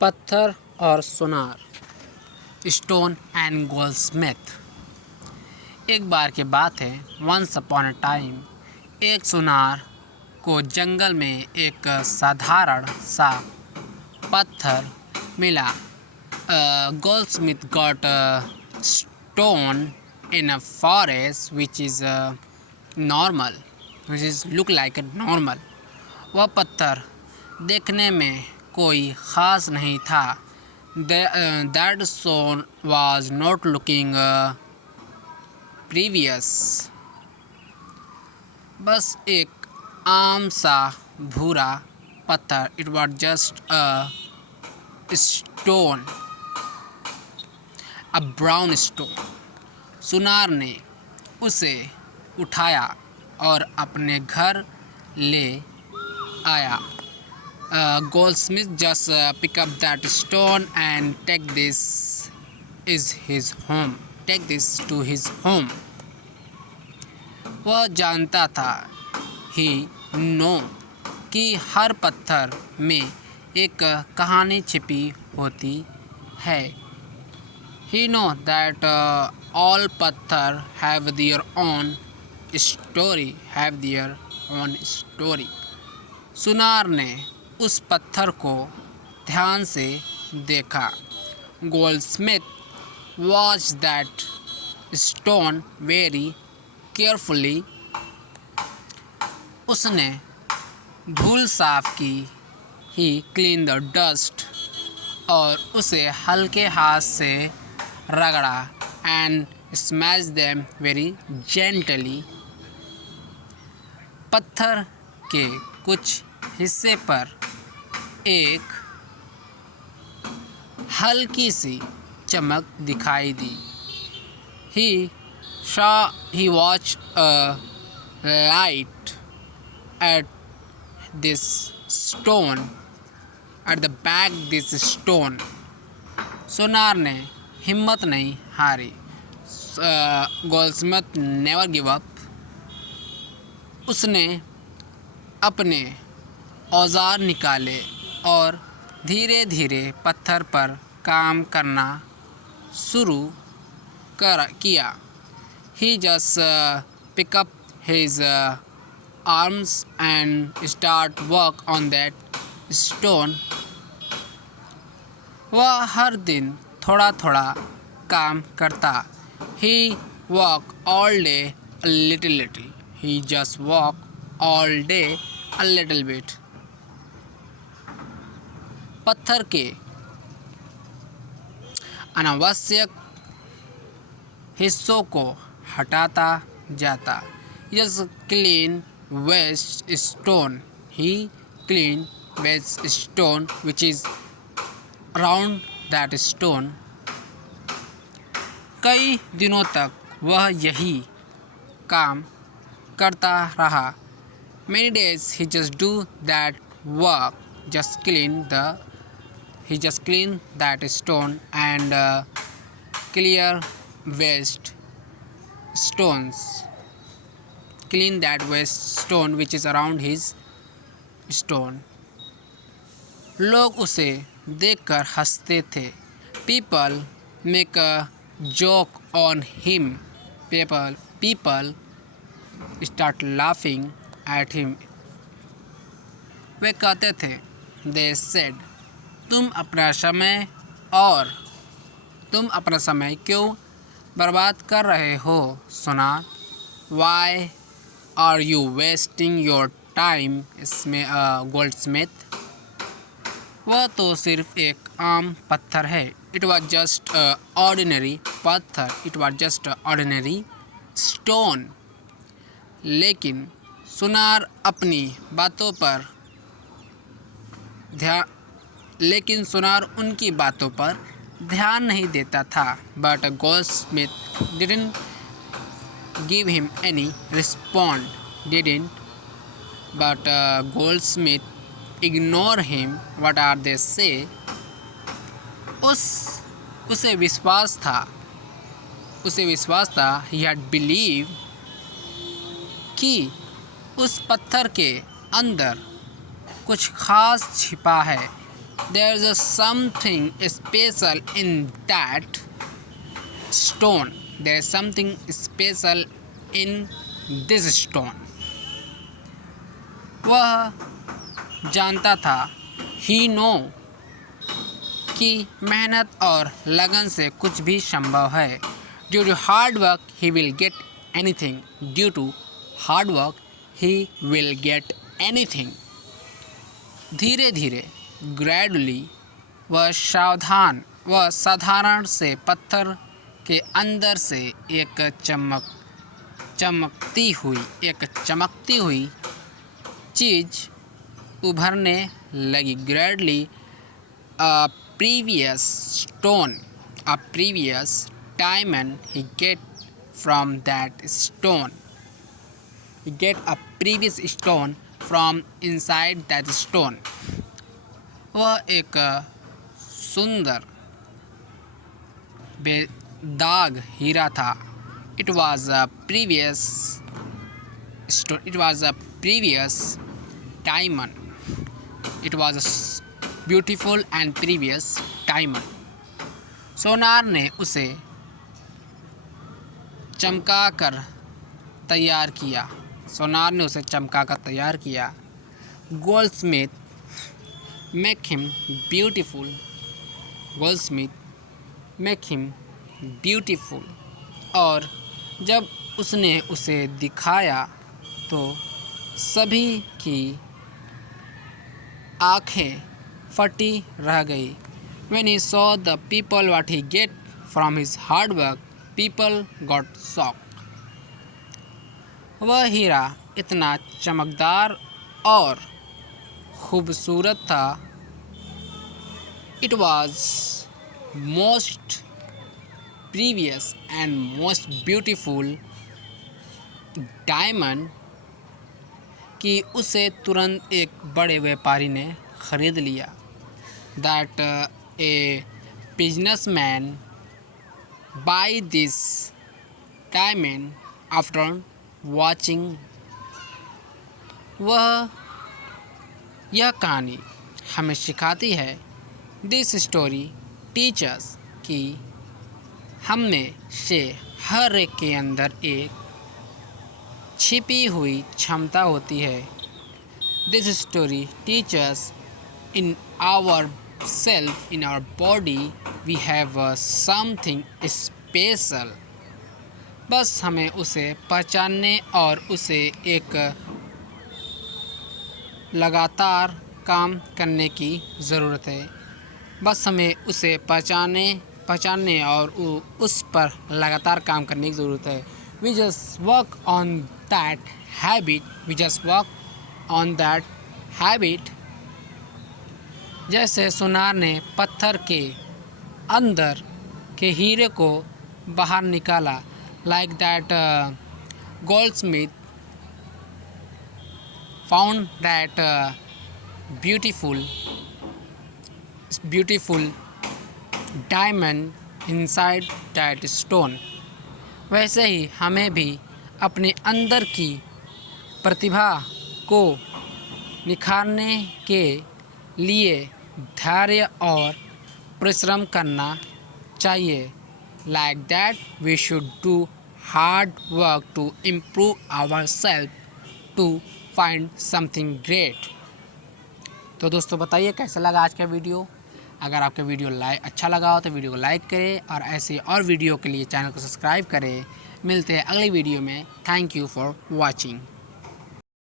पत्थर और सुनार, स्टोन एंड गोल्डस्मिथ। एक बार की बात है, वंस अपॉन अ टाइम एक सुनार को जंगल में एक साधारण सा पत्थर मिला। Goldsmith got a stone in a forest which is normal, which is look like a normal। वह पत्थर देखने में कोई ख़ास नहीं था। That stone was not looking previous। बस एक आम सा भूरा पत्थर, it was just a stone, a brown stone। सुनार ने उसे उठाया और अपने घर ले आया। Goldsmith just pick up that stone and take this to his home। वह जानता था, he know, कि हर पत्थर में एक कहानी छिपी होती है। He know that all पत्थर have their own story। सुनार ने उस पत्थर को ध्यान से देखा। Goldsmith watched that stone very carefully। उसने धूल साफ की। He cleaned the dust, और उसे हल्के हाथ से रगड़ा। And smashed them very gently। पत्थर के कुछ हिस्से पर एक हल्की सी चमक दिखाई दी। He watched a light at this stone, at the back this stone। सुनार ने हिम्मत नहीं हारी। Goldsmith never give up। उसने अपने औजार निकाले और धीरे धीरे पत्थर पर काम करना शुरू किया। He just pick up his arms and start work on that stone। वह हर दिन थोड़ा थोड़ा काम करता। He walk all day a little। He just walk all day a little bit। पत्थर के अनावश्यक हिस्सों को हटाता जाता। Just clean waste stone। He clean waste stone which is around that stone। कई दिनों तक वह यही काम करता रहा। Many days he just do that work, he just clean that stone and clear waste stones, clean that waste stone which is around his stone। लोग उसे देखकर हंसते थे। People make a joke on him। People start laughing at him। वे कहते थे, they said, तुम अपना समय क्यों बर्बाद कर रहे हो सुनार? Why are you wasting your time? इसमें Goldsmith। वह तो सिर्फ एक आम पत्थर है। It was just ordinary पत्थर। It was just ordinary stone। लेकिन सुनार उनकी बातों पर ध्यान नहीं देता था। But Goldsmith didn't give him any response, but Goldsmith ignore him। What are they say? उसे विश्वास था he had believed कि उस पत्थर के अंदर कुछ खास छिपा है। there's a something special in that stone. There is something special in this stone. वह जानता था, he know, कि मेहनत और लगन से कुछ भी संभव है. Due to hard work he will get anything. Due to hard work he will get anything. धीरे धीरे gradually वह साधारण से पत्थर के अंदर से एक चमकती हुई चीज़ उभरने लगी. Gradually a previous diamond he get from that stone. He get a previous stone from inside that stone. वह एक सुंदर बेदाग हीरा था. It was a previous stone. It was a previous diamond. It was a beautiful and previous diamond. सोनार ने उसे चमकाकर तैयार किया. Goldsmith make him beautiful. और जब उसने उसे दिखाया तो सभी की आँखें फटी रह गई. When he saw the people what he get from his hard work, people got shocked. वह हीरा इतना चमकदार और खूबसूरत था. It was most precious and most beautiful diamond कि उसे तुरंत एक बड़े व्यापारी ने ख़रीद लिया. That a businessman buy this diamond after watching. यह कहानी हमें सिखाती है. This story teaches कि हम में से हर एक के अंदर एक छिपी हुई क्षमता होती है. This story teaches in ourself, in our body, we have something special. बस हमें उसे पहचानने और उसे एक लगातार काम करने की ज़रूरत है. बस हमें उसे पहचानने और उस पर लगातार काम करने की ज़रूरत है. We just work on that habit. जैसे सोनार ने पत्थर के अंदर के हीरे को बाहर निकाला. Like that goldsmith found that beautiful diamond inside that stone. वैसे ही हमें भी अपने अंदर की प्रतिभा को निखारने के लिए धैर्य और परिश्रम करना चाहिए. Like that we should do hard work to improve ourselves to find something great. तो दोस्तों बताइए कैसा लगा आज का वीडियो. अगर आपका वीडियो अच्छा लगा हो तो वीडियो को लाइक करें और ऐसे और वीडियो के लिए चैनल को सब्सक्राइब करें. मिलते हैं अगली वीडियो में. Thank you for watching.